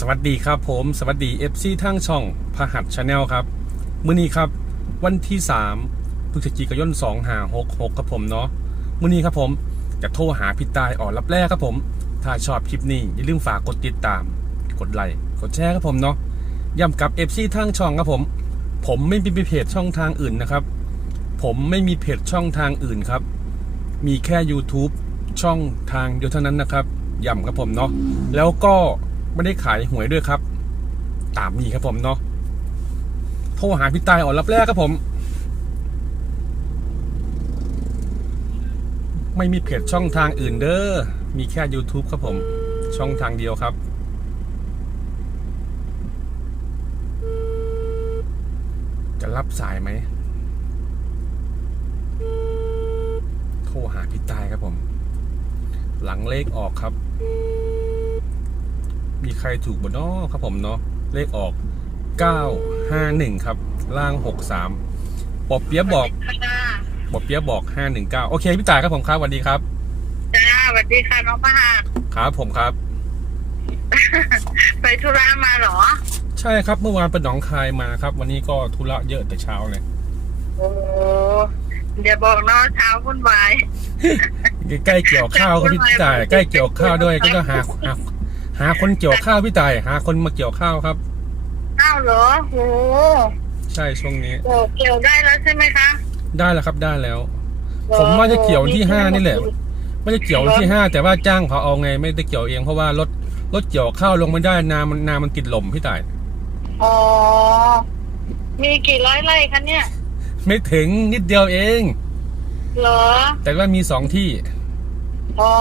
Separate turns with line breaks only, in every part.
สวัสดีครับผม สวัสดี FC ทั้งช่องพหัสชาแนลครับ มื้อนี้ครับ วันที่3พฤศจิกายน2566ครับผมเนาะมื้อนี้ครับผมจะโทรหาพี่ตายอ่อนรับแรกครับผม ถ้าชอบคลิปนี้อย่าลืมฝากกดติดตาม กดไลค์กดแชร์ครับผมเนาะย้ำกับ FC ทั้งช่องครับผม ผมไม่มีเพจช่องทางอื่นนะครับ ผมไม่มีเพจช่องทางอื่นครับ มีแค่ YouTube ช่องทางเดียวเท่านั้นนะครับย้ำครับผมเนาะแล้วก็ ไม่ได้ขายหวยด้วยครับ ตามนี้ครับผมเนาะโทรหาพี่ตายอ่อนรับแรกครับผม ไม่มีเพจช่องทางอื่นเด้อมีแค่ YouTube ครับผม ช่องทางเดียวครับจะรับสายไหม โทรหาพี่ตายครับผม หลังเลขออกครับ มีใครถูกบ่เนาะครับผมเนาะเลขออก 951 ครับ ล่าง 63ปอบเปียะบอก
จ้า
ปอบเปียะบอก 519 โอเคพี่ตายครับผมครับสวัสดีครับ
จ้าสวัสดีค่ะน้องประหาร
ครับผมครับ
ไปธุระมาเหรอ
ใช่ครับเมื่อวานเป็นหนองคายมาครับ วันนี้ก็ธุระเยอะแต่เช้าเลย
โอ้เดี๋ยวบอกเนาะเช้าวุ่นวาย
ใกล้เกี่ยวข้าวก็พี่ตายใกล้เกี่ยวข้าวด้วยก็ต้องหาหา หาคนเกี่ยวข้าวพี่ตายหาคนมาเกี่ยวข้าวครับ
อ้าวเหรอโอ้
ใช่ช่วงนี้
โหเกี่ยวได้แล้วใช่ไหมคะ
ได้แล้วครับได้แล้ว
เหรอ
ผมว่าจะเกี่ยววันที่
โอ้
ห้านี่แหละ ไม่ได้เกี่ยววันที่ห้าแต่ว่าจ้างเขาเอาไงไม่ได้เกี่ยวเองเพราะว่ารถรถเกี่ยวข้าวลงไม่ได้นามันนามันติดลมพี่ตาย
อ๋อ มีกี่ร้อยไร่คะเนี่ย
ไม่ถึงนิดเดียวเอง
เหรอ
แต่ว่ามีสองที่
อ๋อ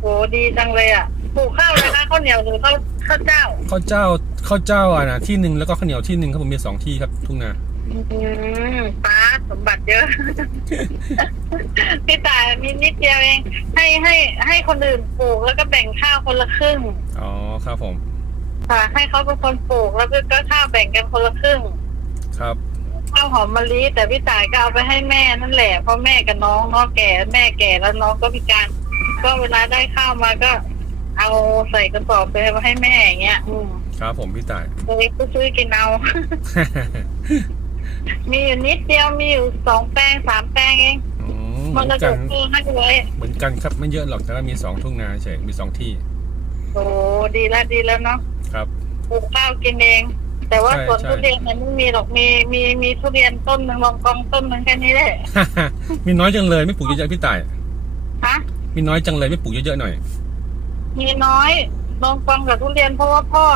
โหดีจังเลยอะ ปลูกข้าวนะคะข้าวเหนียวหรือข้าวข้าวเจ้า
ข้าวเจ้าข้าวเจ้าอะนะที่หนึ่งแล้วก็ข้าวเหนียวที่หนึ่งครับผมมีสองที่ครับทุ่งนา
อืมป้าสมบัติเยอะ พี่ตายมีนิดเดียวเอง ให้ให้ให้คนอื่นปลูกแล้วก็แบ่งข้าวคนละครึ่ง
อ๋อครับผม
ค่ะ ให้เขาเป็นคนปลูกแล้วก็ก็ข้าวแบ่งกันคนละครึ่ง
ครับ
ข้าวหอมมะลิแต่พี่ตายก็เอาไปให้แม่นั่นแหละเพราะแม่กับน้องน้องแก่แม่แก่แล้วน้องก็พิการ ก็เวลาได้ข้าวมาก็ เอาใส่กระสอบไปให้แม่อย่างเงี้ย อืม
ครับผมพี่ตาย
เลยก็ซื้อกินเอา มีอยู่นิดเดียวมีอยู่สองแปลงสามแปลงเอง
อืมเห
มั
มื
น
อน
ระ
กั
ด
น
มมือให้ไว้
เหมือนกันครับไม่เยอะหรอกแต่ว่ามีสองทุ่งนาเฉยมีสองที่
โอ้ดีแล้วดีแล้วเนาะ
ครับ
ปลูกข้าวกินเอง แต่ว่า
ใช่
สวน
ใช่
ทุเรียนมันไม่มีหรอกมีมีมีทุเรียนต้นหนึ่งลองกองต้นหนึ่งแค่นี้แหละ
มีน้อยจังเลยไม่ปลูกเยอะๆพี่ตาย
ฮะ
มีน้อยจังเลยไม่ปลูกเยอะๆหน่อย
มีน้อยลองกองกับทุเรียนเพราะว่าพ่อ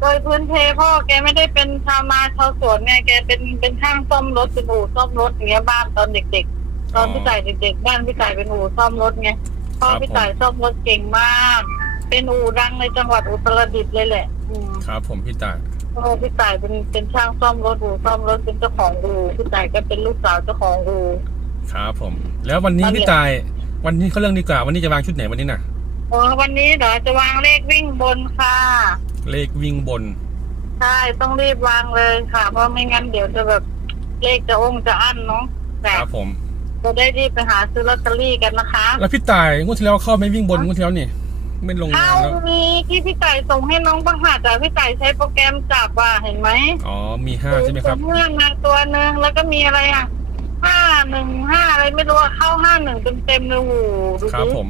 โดยพื้นเพพ่อแกไม่ได้เป็นชาวนาชาวสวนไงแกเป็นเป็นช่างซ่อมรถเป็นอู่ซ่อมรถอย่างเงี้ยบ้านตอนเด็ก ๆ ตอน
อ๋อ
พี่ต่ายเด็กๆบ้านพี่ต่ายเป็นอู่ซ่อมรถไงพ่อ
ครับ
พี่ต่ายซ่อมรถเก่งมาก เป็นอู่ดังในจังหวัดอุตรดิตถ์เลยแหละ อืม
ครับผมพี่ตาย
โอ้พี่ต่ายเป็นเป็นช่างซ่อมรถอู่ซ่อมรถเป็นเจ้าของอู่พี่ต่ายก็เป็นลูกสาวเจ้าของอู่
ครับผม แล้ววันนี้
นั่นแหละ
พี่ตาย วันนี้เขาเรื่องดีกว่า วันนี้จะวางชุดไหนวันนี้น่ะ
โอ้วันนี้เดี๋ยวจะวางเลขวิ่งบนค่ะ
เลขวิ่งบน
ใช่ต้องรีบวางเลยค่ะ เพราะไม่งั้นเดี๋ยวจะแบบเลขจะองค์จะอั้นเนาะแต่
ครับผม
จะได้รีบไปหาซื้อลอตเตอรี่กันนะคะ
แล้วพี่ตายงวดที่แล้วเข้าไม่วิ่งบนงวดที่แล้วนี่ ไม่ลง
เอา
น้ำแล้ว
มีที่พี่ต่ายส่งให้น้องประหัดแต่พี่ต่ายใช้โปรแกรมจับว่ะเห็นไหม
อ๋อ มีห้าใช่ไหมครับ
เมื่อมาตัวหนึ่งแล้วก็มีอะไรอะห้าหนึ่งห้าอะไรไม่รู้อะเข้าห้าหนึ่งเต็มเต็มๆเลยโอ้โหดู
ครับ
ดิ
ผม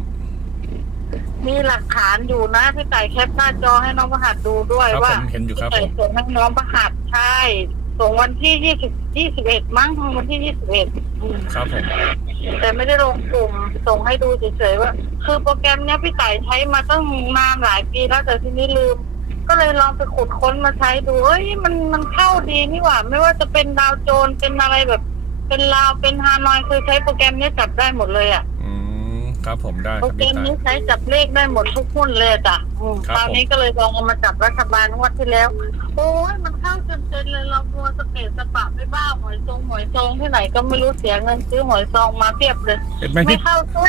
มีหลักฐานอยู่นะพี่ต่ายแคปหน้าจอให้น้องประหัดดูด้วย
ครับ
ว่า
ผมเห็นอยู่ครับ
พี่
ผ
ต่าย
ม
ส่งให้น้องประหัดใช่ส่งวันที่ยี่สิบยี่สิบเอ็ดมั้งวันที่ยี่สิบเอ็ด
ครับผม
แต่ไม่ได้ลงกลุ่ม ส่งให้ดูเฉยๆว่า คือโปรแกรมเนี้ยพี่ต่ายใช้มาตั้งนานหลายปีแล้วแต่ทีนี้ลืม ก็เลยลองไปขุดค้นมาใช้ดูเอ้ยมันมันเข้าดีนี่หว่า ไม่ว่าจะเป็นดาวโจนส์เป็นอะไรแบบ เป็นลาวเป็นฮานอยคือใช้โปรแกรมเนี้ยจับได้หมดเลยอะ
อืม ครับผมได้ค
โปร
รับ
แกร
พี่
ม
ตาย
นี้ใช้จับเลขได้หมดทุกหุ้นเลยจ้ะอืม
ครับ
ตอนนี้ก็เลยลองเอามาจับรัฐบาลงวดที่แล้ว โอ้ยมันเข้าเต็มๆเลยเรากลัวสเปซสปะไม่บ้าหอยซองหอยซองที่ไหนก็ไม่รู้เสียเงินซื้อหอยซองมาเพียบเลย
เห็นไหม
ไม่
พี่
เข้าสั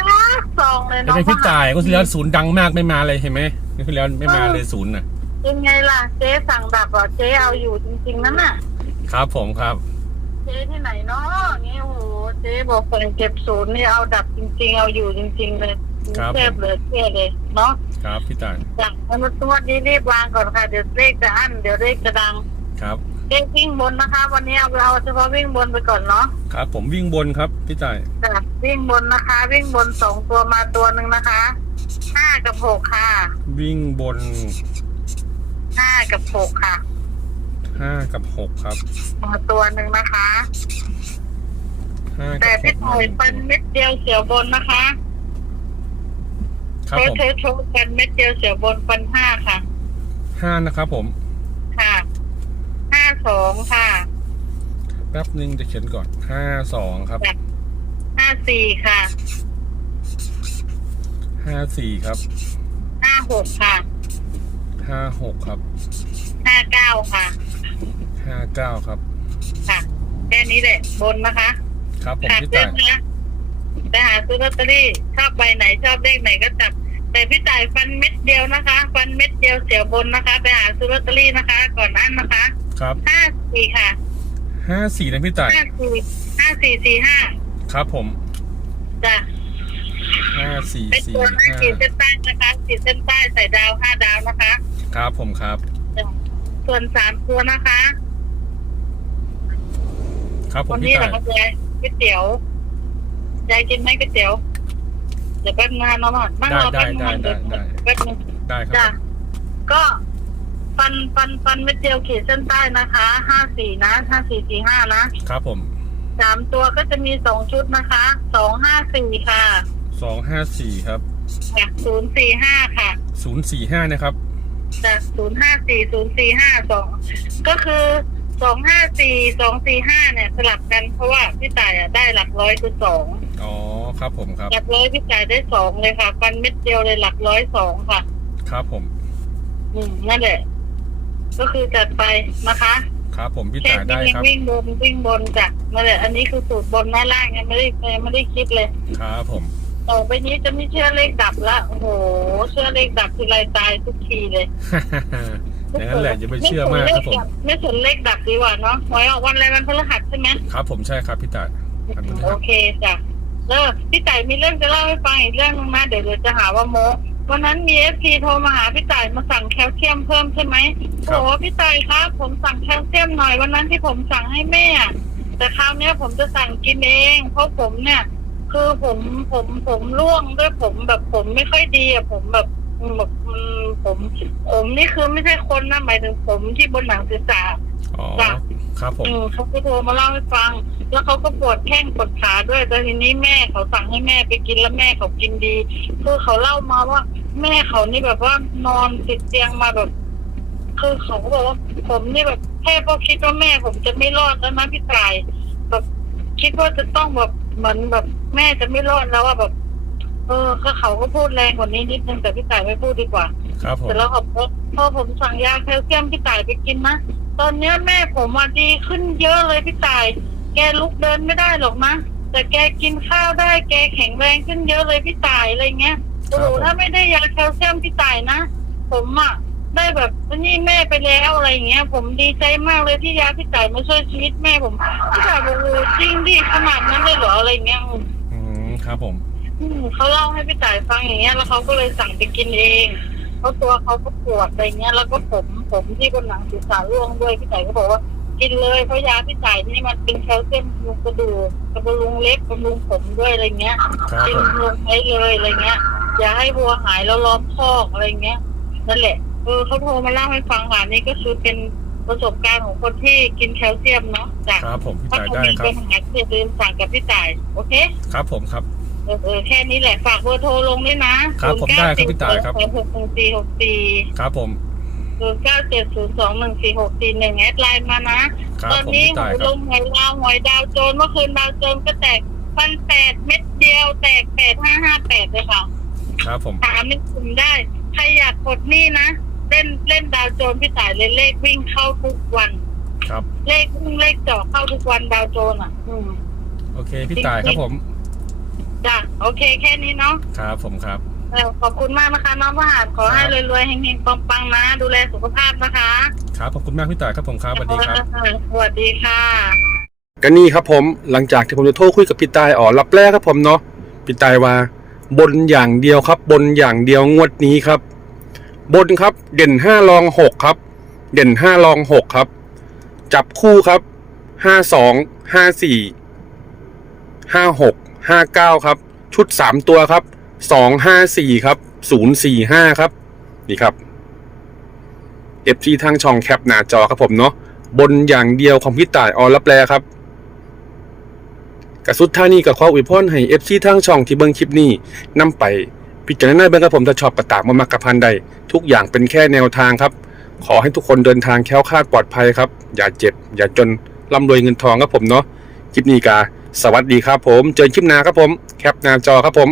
กซองเลย
เห็น
น้อง
ไหมพี่ตายงวดที่แล้วศูนย์ดังมากไม่มาเลยเห็นไหมงวดที่แล้วไม่มาเลยศูนย์น่ะ
ยังไงล่ะเจ๊สั่งดับเหรอเจ๊เอาอยู่จริงๆนั่นน่ะ
ครับผมครับ
เจ๊ที่ไหนเนาะนี่โอ้โหเจ๊บอกคนเก็บศูนย์นี่เอาดับจริง ๆ เอาอยู่จริง ๆ เลยอื
ครับ
แซ่บเหลยเท่เลยเนาะ
ครับพี่ต่าย
จากมันตัวนี้รีบวางก่อนค่ะเดี๋ยวเลขจะอั้นเดี๋ยวเลขจะดัง
ครับ
เลขวิ่งบนนะคะ วันนี้เอาเราเฉพาะวิ่งบนไปก่อนเนาะ
ครับ ผมวิ่งบนครับพี่ต่าย
จ้ะวิ่งบนนะคะ วิ่งบนสองตัวมาตัวหนึ่งนะคะห้ากับหกค่ะ
วิ่งบน
ห้ากับหกค่ะ
ห้ากับหกครับ
มาตัวหนึ่งนะคะ
ห้า
แต่
กับห
พี่
ก
ต่อยฟันเม็ดเดียวเสียวบนนะคะ
ครับ
โช
ผ
ว์
ม
โชว์โชว์ฟันเม็ดเดียวเสียวบนฟันห้าค่ะ
ห้านะครับผม
ค่ะห้าสองค่ะ
แป๊บนึงจะเขียนก่อนห้าสองครับ
ห้าสี่ค่ะ
ห้าสี่ครับ
ห้าหกค่ะ
ห้าหกครับ
ห้าเก้าค่ะ
ห้าเก้าครับ
ค่ะ แค่นี้แหละบนนะคะ
ครับผม
ขาด
พี่
เล่
ต่านย
นะแต่หาซื้อลอตเตอรี่ชอบใบไหนชอบเลขไหนก็จับ แต่พี่จ่ายฟันเม็ดเดียวนะคะ ฟันเม็ดเดียวเสียวบนนะคะ ไปหาซื้อลอตเตอรี่นะคะ ก่อนอันนะคะ
ครับ
ห้าสี่ค่ะ
ห้าสี่นะพี่ต่าย
ห้าสี่ห้าสี่สี่ห้า
ครับผม
จ้ะ
ห้าสี่
เป็น
สี่
ตัวหน้า
ห้า
ขีดเส้นใต้นะคะขีดเส้นใต้ใส่ดาวห้าดาวนะคะ
ครับผมครับ
จ้ะส่วนสามตัวนะคะ
ครับผม
วัน
พี่
นี้
ต่า
เรา
ย
ก็ยายก๋วยเตี๋ยวยายกินไหมก๋วยเตี๋ยวเดี๋ยวแป๊บนึงนะน้องหมอนนั่งรอแป๊บนึงนะเดี๋ยวแป๊บนึง
ได้ค
จ้ะ
รับ
ก็ฟันฟันฟันเม็ดเดียวขีดเส้นใต้นะคะห้าสี่นะห้าสี่สี่ห้านะครับ
ผม
สามตัวก็จะมีสองชุดนะคะสองห้าสี่ค่ะ
สองห้าสี่ครับ
ศูนย์สี่ห้าค่ะ
ศูนย์สี่ห้านะครับ
จากศูนย์ห้าสี่ศูนย์สี่ห้าสองก็คือ สองห้าสี่สองสี่ห้าเนี่ยสลับกันเพราะว่าพี่ต่ายอะได้หลักร้อยคือสอง
อ๋อครับผมครับ
หลักร้อยพี่ต่ายได้สองเลยค่ะฟันเม็ดเดียวเลยหลักร้อยสองค่ะ
ครับผม
อืมนั่นแหละ ก็คือจัดไปนะคะ
ครับผมพี่
แค่
ต่าย
วิ่
ได้
ง
ครับ
วิ่งบนวิ่งบนจ้ะนั่นแหละอันนี้คือสูตรบนหน้าล่างยังไม่ได้ยังไม่ได้คิดเลย
ครับผม
ต่อไปนี้จะไม่เชื่อเลขดับละโอ้โหเชื่อเลขดับทีไรตายทุกทีเลย
อย่างนั้นแหละอย่าไปเชื่อมากครับผม
ไม่สนเลขดับดีกว่าเนาะหวยออกวันอะไรวันพฤหัสใช่ไหม
ครับ ผมใช่ครับพี่ต่ายอันนี้ค
โอ
รับ
เคจ้ะแล้วพี่ต่ายมีเรื่องจะเล่าให้ฟังอีกเรื่องนึงนะเดี๋ยวเดี๋ยวจะหาว่าโมวันนั้นมีเอฟพีโทรมาหาพี่ต่ายมาสั่งแคลเซียมเพิ่มใช่ไหม
ครับ
โอ้พี่ต่ายครับ ผมสั่งแคลเซียมหน่อยวันนั้นที่ผมสั่งให้แม่อะแต่คราวเนี้ยผมจะสั่งกินเอง เพราะผมเนี่ย คือผมผมผมร่วงด้วยผมแบบผมไม่ค่อยดีอะผมแบบแบบอืม ผมผมนี่คือไม่ใช่คนนะหมายถึงผมที่บนหนังศีรษะ
อ๋อ
จ้ะ
ครับผม
อืมเขาก็โทรมาเล่าให้ฟัง แล้วเขาก็ปวดแข้งปวดขาด้วยแต่ทีนี้แม่เขาสั่งให้แม่ไปกินแล้วแม่เขากินดีคือเขาเล่ามาว่า แม่เขานี่แบบว่านอนติดเตียงมาแบบคือเขาก็บอกว่าผมนี่แบบแค่พอคิดว่าแม่ผมจะไม่รอดแล้วนะพี่ตายแบบคิดว่าจะต้องแบบเหมือนแบบ แม่จะไม่รอดแล้วว่าแบบ เออก็เขาก็พูดแรงกว่านี้นิดนึงแต่พี่ตายไม่พูดดีกว่า
ครับผม
เสร็จแล้วเขาบอกพอผมสั่งยาแคลเซียมพี่ต่ายไปกินนะ ตอนเนี้ยแม่ผมอะดีขึ้นเยอะเลยพี่ต่าย แกลุกเดินไม่ได้หรอกนะแต่แกกินข้าวได้ แกแข็งแรงขึ้นเยอะเลยพี่ต่ายอะไรเงี้ยโอ้โหถ้าไม่ได้ยาแคลเซียมพี่ต่ายนะ ผมอะได้แบบนี่แม่ไปแล้วอะไรเงี้ย ผมดีใจมากเลยที่ยาพี่ต่ายมาช่วยชีวิตแม่ผมพี่ต่ายบอกโอ้โหจริงดิขนาดนั้นเลยเหรออะไรเงี้ย
อืมครับผม
อืมเขาเล่าให้พี่ต่ายฟังอย่างเงี้ยแล้วเขาก็เลยสั่งไปกินเอง เพราะตัวเขาก็ปวดอะไรเงี้ย แล้วก็ผมผมที่บนหนังศีรษะร่วงด้วยพี่ต่ายก็บอกว่า กินเลยเพราะยาพี่ต่ายนี่มันเป็นแคลเซียมบำรุงกระดูกบำรุงเล็บบำรุงผมด้วยอะไรเงี้ย
ครับ
กิน
ผม
รวมไปเลยอะไรเงี้ย อย่าให้วัวหายแล้วล้อมคอกอะไรเงี้ยนั่นแหละเออเขาโทรมาเล่าให้ฟังค่ะนี่ก็คือเป็นประสบการณ์ของคนที่กินแคลเซียมเนาะจ้ะ
ครับผมพี่
ถ้า
ต่าย
คุณ
ได้
มี
ครั
ปั
บ
ญหาก็อย่าลืมสั่งกับพี่ต่ายโอเค
ครับผมครับ
เออเออแค่นี้แหละฝากเบอร์โทรลงด้วยนะครับ
ผมได้ครับพี่ต่ายครับ
หกหนึ่งสี่หกสี่
ครับผม
ศูนย์เก้าเจ็ดศูนย์สองหนึ่งสี่หกสี่หนึ่งแอดไลน์มานะ
ครับ
ตอน
ผม
นี้
พี่
ห
ต่า
วยย
ค
ล
รับ
งหวยดาวหวยดาวโจรเมื่อคืนดาวโจรก็แตกพันแปดเม็ดเดียวแตกแปดห้าห้าแปดเลยค่ะ
ครับผม
ถามในกลุ่มได้ ใครอยากกดหนี่นะ เล่นเล่นดาวโจรพี่ต่ายเลยเลขวิ่งเข้าทุกวัน
ครับ
เลขวิ่งเลขเจาะเข้าทุกวันดาวโจรอะ อืม
โอเคพี่ต่ายครับผม
จ้ะโอเคแค่นี้เนาะ
ครับผมครับ
เออขอบคุณมากนะคะน้องประหารขอให้
ครับ
รวยๆเฮงๆปังๆนะ ดูแลสุขภาพนะคะ
ครับขอบคุณมากพี่ต่ายครับผมครับสวัสดีครับ
เออสวัสดีค่ะ
ก็นี่ครับผมหลังจากที่ผมจะโทรคุยกับพี่ตายอ๋อรับแรกครับผมเนาะพี่ตายว่า บนอย่างเดียวครับ บนอย่างเดียวงวดนี้ครับ บนครับเด่นห้ารองหกครับ เด่นห้ารองหกครับ จับคู่ครับห้าสองห้าสี่ห้าหก ห้าเก้าครับ ชุดสามตัวครับสองห้าสี่ครับศูนย์สี่ห้าครับ นี่ครับเอฟซีทางช่องแคปหน้าจอครับผมเนาะบนอย่างเดียวของพี่ต่ายออรับแลครับกระสุดท่านี้กับข้ออวยพรให้เอฟซีทางช่องที่เบิ่งคลิปนี้นำไปพิจารณาเบิ่งครับผมถ้าชอบกระตากมามักกระพันใด ทุกอย่างเป็นแค่แนวทางครับ ขอให้ทุกคนเดินทางแค้วคลาดปลอดภัยครับ อย่าเจ็บ อย่าจนร่ำรวยเงินทองครับผมเนาะคลิปนี้กา สวัสดีครับผม เจอคลิปหน้าครับผม แคปหน้าจอครับผม